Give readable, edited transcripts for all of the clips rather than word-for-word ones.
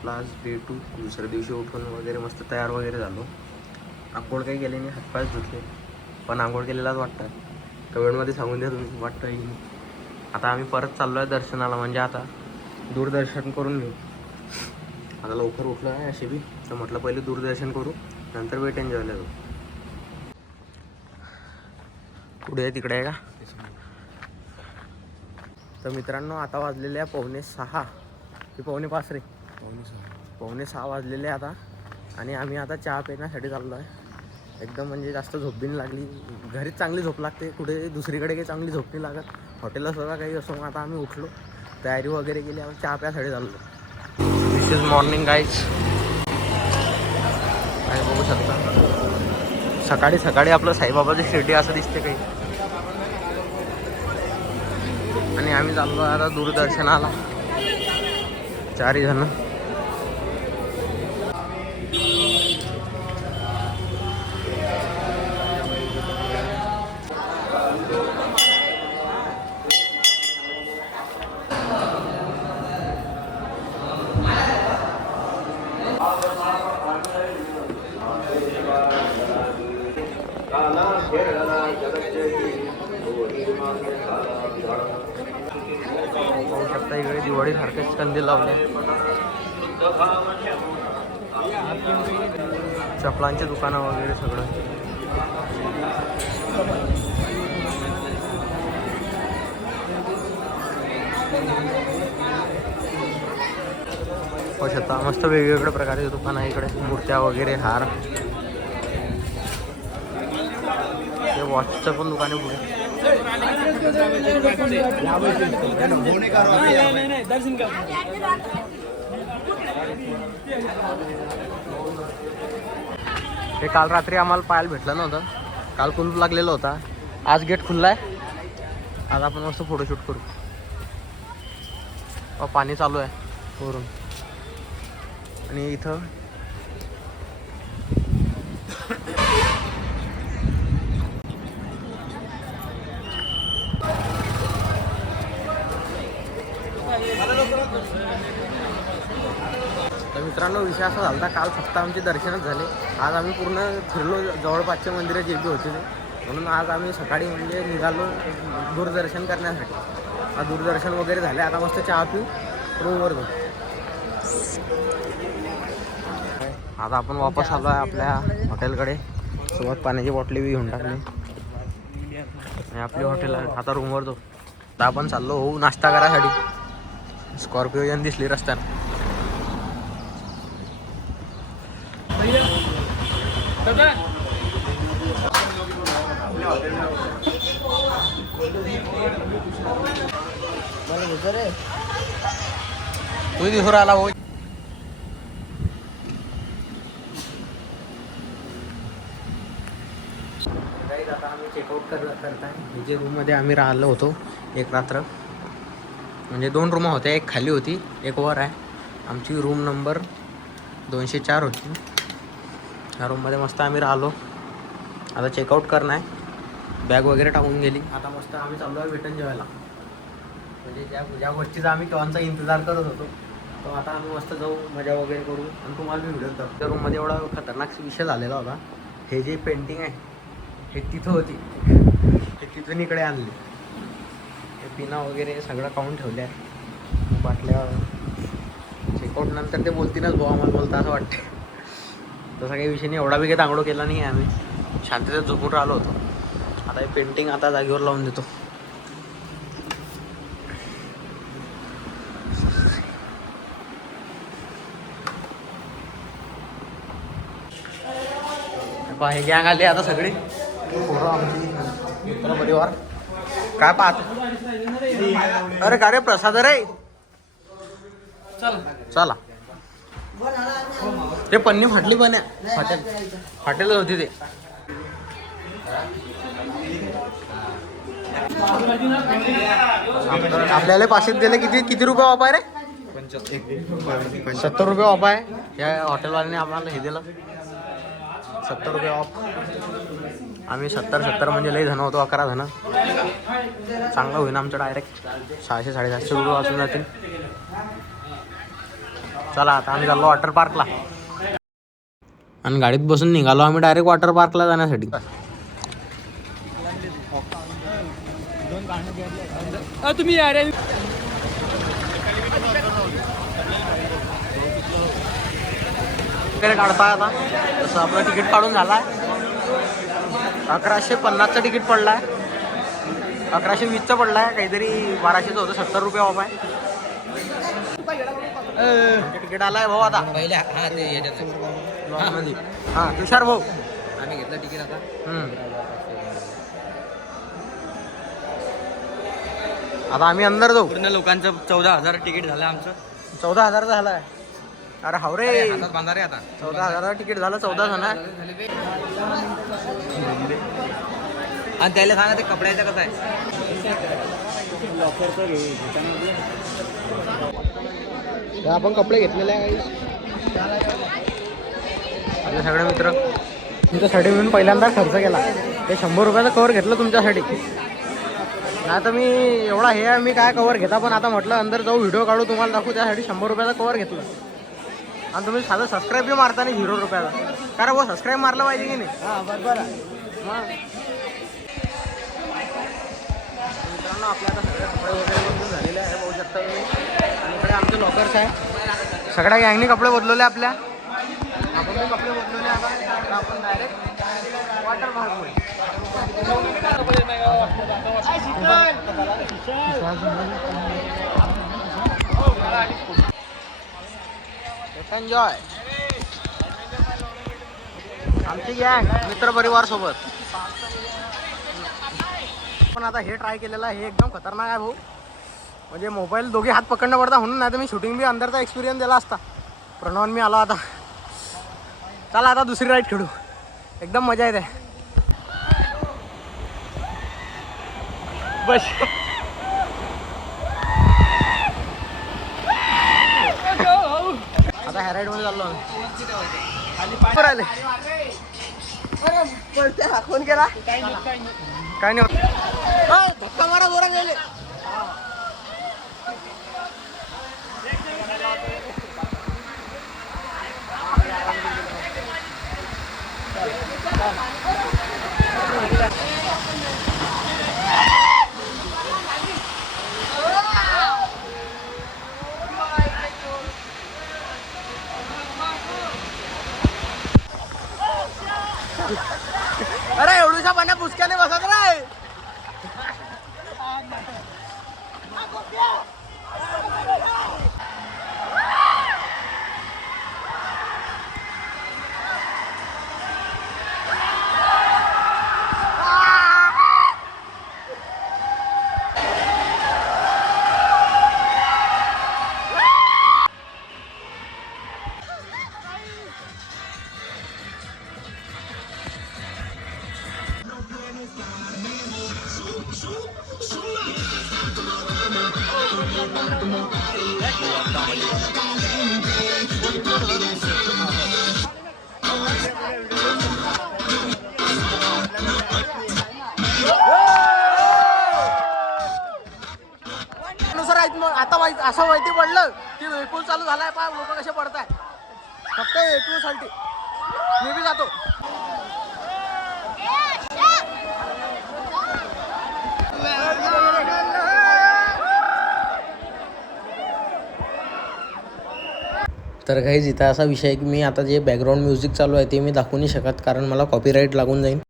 आपला आज डे 2. दुसऱ्या दिवशी उठून वगैरे मस्त तयार वगैरे झालो. आंघोळ काही केले नाही, हातपाय धुतले, पण आंघोळ केलेलाच वाटतं. कमेंटमध्ये सांगून द्या तुम्ही वाटतं की. आता आम्ही परत चाललो आहे दर्शनाला, म्हणजे आता दूरदर्शन करून घेऊ. आता लवकर उठलो आहे असे बी, तर म्हटलं पहिले दूरदर्शन करू, नंतर वेट एन्जॉयला जाऊ. पुढे आहे तिकडे आहे का? तर मित्रांनो, आता वाजलेले आहे 5:45 की 5:45 रे? 5:45 वाजलेले आता. आणि आम्ही आता चहा पिण्यासाठी चाललो आहे. एकदम म्हणजे जास्त झोप बी नाही लागली. घरीच चांगली झोप लागते, कुठे दुसरीकडे काही चांगली झोप नाही लागत. हॉटेलला सुद्धा काही असो. मग आता आम्ही उठलो, तयारी वगैरे केली, आम्ही चहा प्यासाठी चाललो. दिस इज मॉर्निंग गाईज. काय बघू शकता, सकाळी सकाळी आपलं साईबाबाची शिर्डी असं दिसते काही. आणि आम्ही चाललो आता दूरदर्शनाला 4 जण. पाहू शकता इकडे दिवाळी सारखेच कंदील लावले. चपलांची दुकानं वगैरे सगळं. पाहू शकता मस्त वेगवेगळ्या प्रकारचे दुकान आहे इकडे. मूर्त्या वगैरे, हार. हे वॉचचं पण दुकान आहे पुढे. हे काल रात्री आम्हाला पाहायला भेटलं नव्हतं. काल कुलूप लागलेला होता, आज गेट खुल्ला आहे. आज आपण मस्त फोटोशूट करू. पाणी चालू आहे वरून. आणि इथं तर मित्रांनो, विषय असा झाला, काल फक्त आमचे दर्शनच झाले. आज आम्ही पूर्ण फिरलो जवळपासच्या मंदिरं जे बी होते ते. म्हणून आज आम्ही सकाळी म्हणजे निघालो दूरदर्शन करण्यासाठी. आज दूरदर्शन वगैरे झाले. आता मस्त चहा पिऊ, रूमवर जाऊ. आता आपण वापस आलो आहे आपल्या हॉटेलकडे. सोबत पाण्याची बॉटली बी घेऊन टाकली. आणि आपली हॉटेल आहे. आता रूमवर जाऊ. आता आपण चाललो होऊ नाश्ता करायसाठी. स्कॉर्पिओ यान दिसली रस्त्यानं. तू दिसून आला भाऊ. आता आम्ही चेकआउट करत आहे. हे जे रूममध्ये आम्ही राहिलो होतो एक रात्र, म्हणजे 2 रूम होत्या. एक खाली होती, एक वर आहे. आमची रूम नंबर 204 होती. ह्या रूममध्ये मस्त आम्ही राहिलो. आता चेकआउट करणं आहे. बॅग वगैरे टाकून गेली. आता मस्त आम्ही चाललो आहे वेटन जेवायला. म्हणजे ज्या गोष्टीचा आम्ही केव्हाचा इंतजार करत होतो, तो आता आम्ही मस्त जाऊ, मजा वगैरे करू. आणि तुम्हाला मी व्हिडिओ दाखवतो. त्या रूममध्ये एवढा खतरनाक विषय झालेला होता. हे जे पेंटिंग आहे हे तिथं होती, हे तिथून इकडे आणली. हे पिना वगैरे सगळं काढून ठेवल्या बाटल्या. चेकआउट नंतर ते बोलतीलच भाऊ, आम्हाला बोलता असं वाटतं. तसा काही विषय नाही, एवढा बी काही दांगडो केला नाही. आम्ही शांततेत झोपून राहिलो होतो. आता हे पेंटिंग आता जागेवर लावून देतो. हे गॅंग आली आता सगळी. पोरं आमची, मित्र परिवार. काय पाहत? अरे का रे प्रसाद रे, चला. ते पन्नी फाटली पण फाटेलच होती ते. आपल्याला 500 दिले. किती रुपये ऑफ आहे रे? 70 रुपये ऑफ आहे. या हॉटेलवाल्याने आम्हाला हे दिलं, 70 रुपये ऑफ. आम्ही 70 म्हणजे लई जण होतो, 11 जण. चांगलं होईन आमचं. डायरेक्ट 600-750 रुपये वाचून जातील. चला आता आम्ही चाललो वॉटर पार्कला आणि गाडीत बसून निघालो आम्ही डायरेक्ट वॉटर पार्कला जाण्यासाठी. तुम्ही काढताय आता तसं आपलं तिकीट काढून झालाय. 1150चं तिकीट पडलाय, 1120चं पडलाय, काहीतरी 1200चं होतं, 70 रुपये ऑफ आहे. तिकीट आलाय भाऊ आता पहिले. हा ते याच्यात हा तुषार भाऊ आम्ही घेतलं तिकीट आता. आता आम्ही अंदर जाऊ. पूर्ण लोकांचं 14,000 तिकीट झालं आमचं. 14,000 झालाय. अरे हाव रे, हातात बांधा रे आता. 14,000 तिकीट झालं. 14 जण आहे. आणि त्याला सांगा ते कपड्याचं कसं आहे. आपण कपडे घेतलेले आहे आपले सगळे मित्र. तुमच्यासाठी मी पहिल्यांदा खर्च केला. ते 100 रुपयाचा कवर घेतलं तुमच्यासाठी. नाही तर मी एवढा हे आहे, मी काय कवर घेता, पण आता म्हटलं अंदर जाऊ, व्हिडिओ काढू, तुम्हाला दाखवू, त्यासाठी 100 रुपयाचा कवर घेतलं. आणि तुम्ही साधं सबस्क्राईब बी मारता नाही 0 रुपयाला. कारण भाऊ सबस्क्राईब मारलं पाहिजे की नाही. हां बरोबर आहे. मित्रांनो आपल्या आता सगळे कपडे वगैरे बदलून झालेले आहे, बघू शकता तुम्ही. आणि इकडे आमचे लॉकर्स आहे. सगळ्या गँगनी कपडे बदलवले आपल्या. आपण पण कपडे बदलवले. आता आपण डायरेक्ट वॉटर पार्कमध्ये. एन्जॉय आमची गँग मित्र परिवार सोबत. पण आता हे ट्राय केलेलं आहे, हे एकदम खतरनाक आहे भाऊ. म्हणजे मोबाईल दोघे हात पकडणं पडता म्हणून, नाही तर मी शूटिंग बी अंदरचा एक्सपिरियन्स दिला असता. प्रणवन मी आलो आता. चला आता दुसरी राईड खेळू, एकदम मजा येते. बस आता ह्या राईडमध्ये चाललो आम्ही. फोन केला काय नाही धक्का मारा जोरात गेले. अरे एवढूच्या पाण्यात पुसक्याने बसत रे. आता असं माहिती पडलं की वेपूल चालू झालाय. पा लोक कसे पडताय फक्त वेपूल साठी. मी बी जातो. तर काही इथं असा विषय आहे की मी आता जे बॅकग्राऊंड म्युझिक चालू आहे ते मी दाखवू नाही शकत, कारण मला कॉपीराईट लागून जाईल.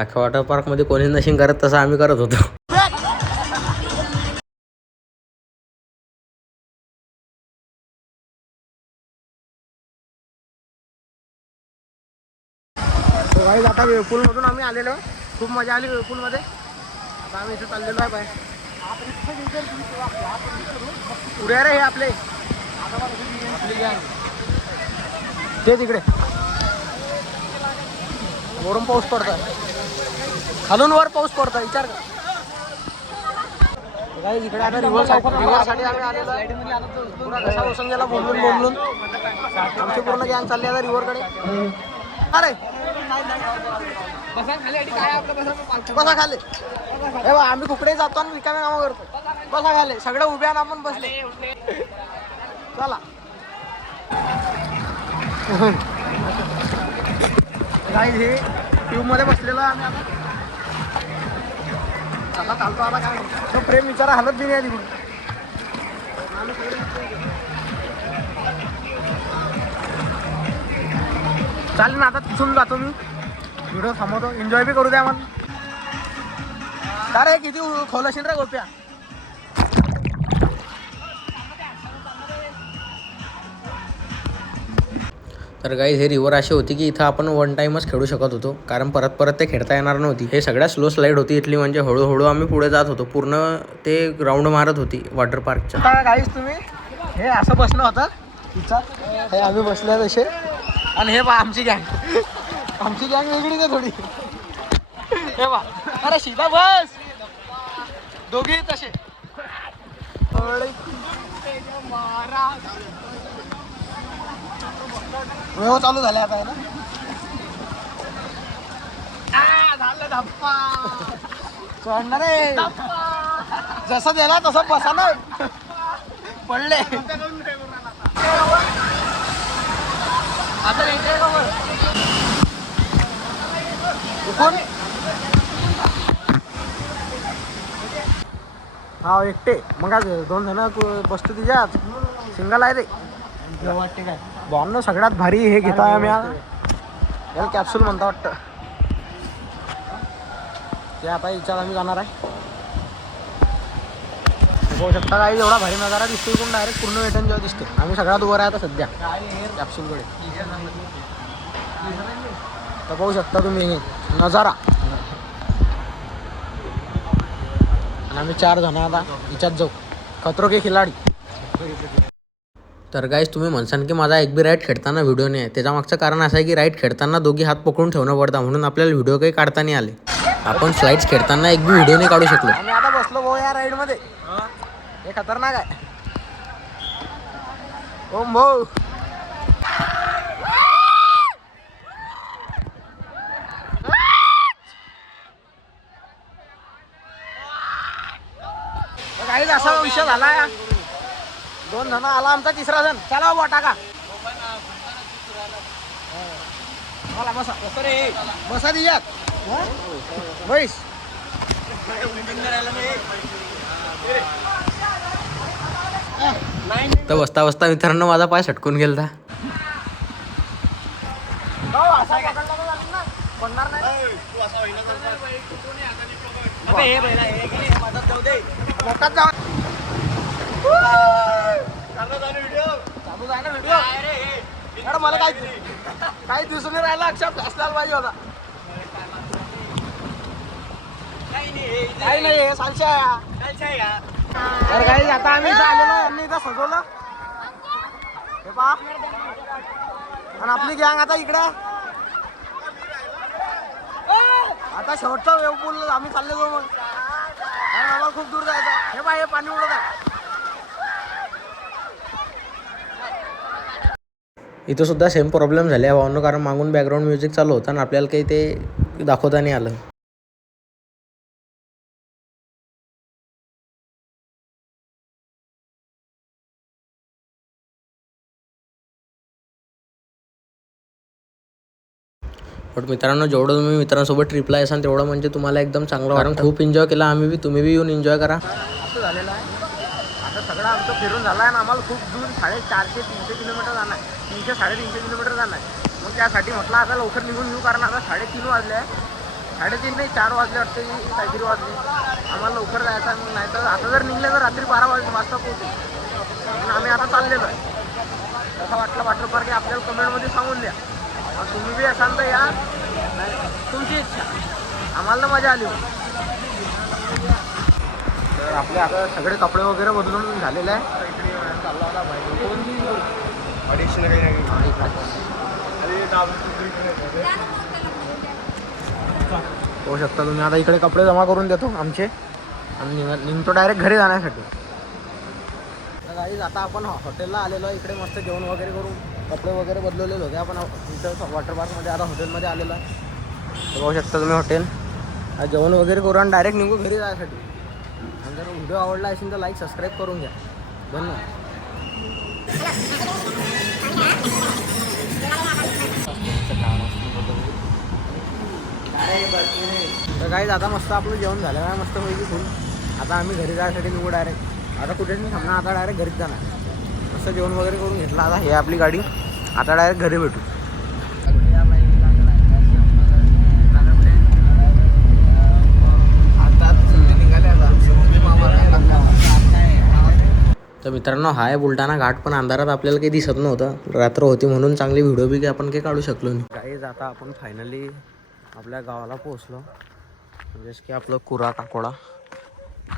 अख्ख्या वॉटर पार्कमध्ये कोणी नशीन करत तसं आम्ही करत होतो. गाईज आता वेपूलमधून आम्ही आलेलो. खूप मजा आली वेपूलमध्ये. आता आम्ही इथे चाललेलो आहे. बाय पुढे रे हे आपले ते तिकडे वरून पाऊस पडतोय. खालून वर पाऊस पडतो विचार कर. काही इकडे आता रिव्हरसाठी आम्ही आलेलो आहे. पुरा घसा बसून गेला बोंबलून आमची पूर्ण गँग चालली आता रिव्हरकडे. अरे बसा खाली. हे बा आम्ही कुकडे जातो आणि रिकामे कामं करतो. बसा खाली. सगळे उभे आणि आपण बसले. चला काही हे ट्यूब मध्ये बसलेलो आम्ही आता चालतो. आता काय तो प्रेम विचारा हालत बी नाही तिकडून. चालेल ना आता तिथून जातो मी. व्हिडिओ थांबवतो. एन्जॉय बी करू द्या मला. अरे किती खोल असेल रे गोप्या. तर गाईज हे रिव्हर अशी होती की इथं आपण वन टाइमच खेळू शकत होतो, कारण परत परत ते खेळता येणार नव्हती. हे सगळ्यात स्लो स्लाईड होती इथली, म्हणजे हळूहळू आम्ही पुढे जात होतो. पूर्ण ते ग्राउंड मारत होती वॉटर पार्कच्या. गाईज तुम्ही हे असं बसलं होतं तिचा. हे आम्ही बसलो तसे आणि हे पहा आमची गँग. आमची गँग वेगळीच आहे थोडी. हे पहा. अरे सीधा बस. दोघी तसे वेळ चालू झाले आता ना. झालं धप्पा. चढणार रे. जसं दिला तसं बसा ना. पडले आता कोण. हा एकटे मग आज 2 जण बसतो तिच्यात. सिंगल आहे रे. वाटते काय बॉम्ब सगळ्यात भारी हे घेतोय आम्ही. याला कॅप्सूल म्हणता वाटतं. ते आता विचार आम्ही जाणार आहे. बघू शकता काही एवढा भारी नजारा दिसतो इकडून. डायरेक्ट पूर्ण वेटन जेव्हा दिसते. आम्ही सगळ्यात वर आहे आता सध्या कॅप्सूलकडे. तर बघू शकता तुम्ही नजारा. आणि आम्ही 4 जण आता हिच्यात जाऊ. खतरो के खिलाडी. तर गाईज तुम्ही म्हणसान की माझा एक बी राईड खेळताना व्हिडिओ नाही आहे. त्याच्या मागचं कारण असं आहे की राईड खेळताना दोघी हात पकडून ठेवणं पडतं, म्हणून आपल्याला व्हिडिओ काही काढता नाही आले. आपण स्लाइड्स खेळताना एक बी व्हिडिओ नाही काढू शकलो. आम्ही आता बसलो भाऊ या राईड मध्ये. हे खतरनाक आहे. ओम भाऊ काहीच असा विषय झाला. 2 जण आला आमचा 3रा जण. चला बाबा टाका. मला बसा बसा दियात बैस. तर बसता बसता मित्रांनो माझा पाय सटकून गेलता. मला काही दिसून राहिला. अक्षर फ्लॅशलाल पाहिजे होता. काही नाही सालशा. तर काही आता आम्ही इथं आलेलो. यांनी इथं सजवलं हे पहा. आणि आपली गँग आता इकडे. आता शेवटचा वेव पूल आम्ही चालले जाऊ मग, कारण आम्हाला खूप दूर जायचं. हे पहा हे पाणी उडत आहे. इथं सुद्धा सेम प्रॉब्लेम झाले भावांनो, कारण मागून बॅकग्राऊंड म्युझिक चालू होतं आणि आपल्याला काही ते दाखवता नाही आलं. पण मित्रांनो जेवढं तुम्ही मित्रांसोबत ट्रिपला असाल तेवढं म्हणजे तुम्हाला एकदम चांगलं, कारण खूप एन्जॉय केला आम्ही बी. तुम्ही बी येऊन एन्जॉय करा. असं झालेलं आहे आता सगळं आमचं फिरून झालं आहे. आम्हाला खूप दूर 450-300 किलोमीटर जाणार आहे. 300-350 किलोमीटर जाणार आहे. मग त्यासाठी म्हटलं आता लवकर निघून येऊ, कारण आता 3:30 वाजले आहे. 3:30 नाही 4 वाजले वाटते की काहीतरी वाजले. आम्हाला लवकर जायचं आहे. नाही तर आता जर निघले तर रात्री 12 वाजता पोहोचू. म्हणून आम्ही आता चाललेलो आहे. कसं वाटलं वॉटर पार्क हे आपल्याला कमेंटमध्ये सांगून द्या. तुम्ही बी असाल तर या, तुमची इच्छा. आम्हाला मजा आली. तर आपले आता सगळे कपडे वगैरे बदलून झालेले आहे. चालला होता भाई होऊ शकता तुम्ही. आता इकडे कपडे जमा करून देतो आमचे आणि निघतो डायरेक्ट घरी जाण्यासाठी. तर गाईज आता आपण हॉटेलला आलेलो आहे. इकडे मस्त जेवण वगैरे करून कपडे वगैरे बदलवलेले होते. आपण इथं वॉटर पार्कमध्ये आता हॉटेलमध्ये आलेलो आहे. तर पाहू शकता तुम्ही हॉटेल. जेवण वगैरे करू आणि डायरेक्ट निघू घरी जाण्यासाठी. आणि जर व्हिडिओ आवडला असेल तर लाईक सबस्क्राईब करून घ्या. धन्यवाद. तर गाईज आता मस्त आपलं जेवण झालं आहे मस्त पैकी फुल. आता आम्ही घरी जाण्यासाठी निघू डायरेक्ट. आता कुठेच नाही थांबणार. आता डायरेक्ट घरीच जाणार. मस्त जेवण वगैरे करून घेतलं. आता हे आपली गाडी. आता डायरेक्ट घरी भेटू. तर मित्रांनो हा आहे बुलढाणा घाट. पण अंधारात आपल्याला काही दिसत नव्हतं. रात्र होती म्हणून चांगली व्हिडिओ बी आपण काही काढू शकलो नाही. गाईज आता आपण फायनली आपल्या गावाला पोहोचलो. म्हणजेच की आपलं कुरा काकोडा.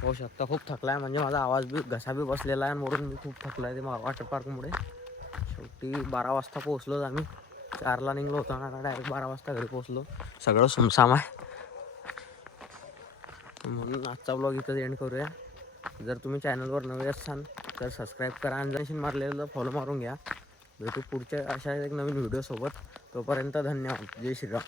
होऊ शकता खूप थकला आहे. म्हणजे माझा आवाज बी घसा बी बसलेला आहे. म्हणून मी खूप थकला आहे ते वॉटर पार्कमुळे. शेवटी 12 वाजता पोहोचलो आम्ही. 4ला निघलो होतो ना. आता डायरेक्ट 12 वाजता घरी पोहोचलो. सगळं सुमसाम आहे. म्हणून आजचा ब्लॉग इथंच एंड करूया. जर तुम्ही चॅनलवर नवे असाल तर सबस्क्राईब करा आणि जर मारलेलं फॉलो मारून घ्या. भेटू पुढच्या अशा एक नवीन व्हिडिओसोबत. तोपर्यंत धन्यवाद. जय श्रीराम.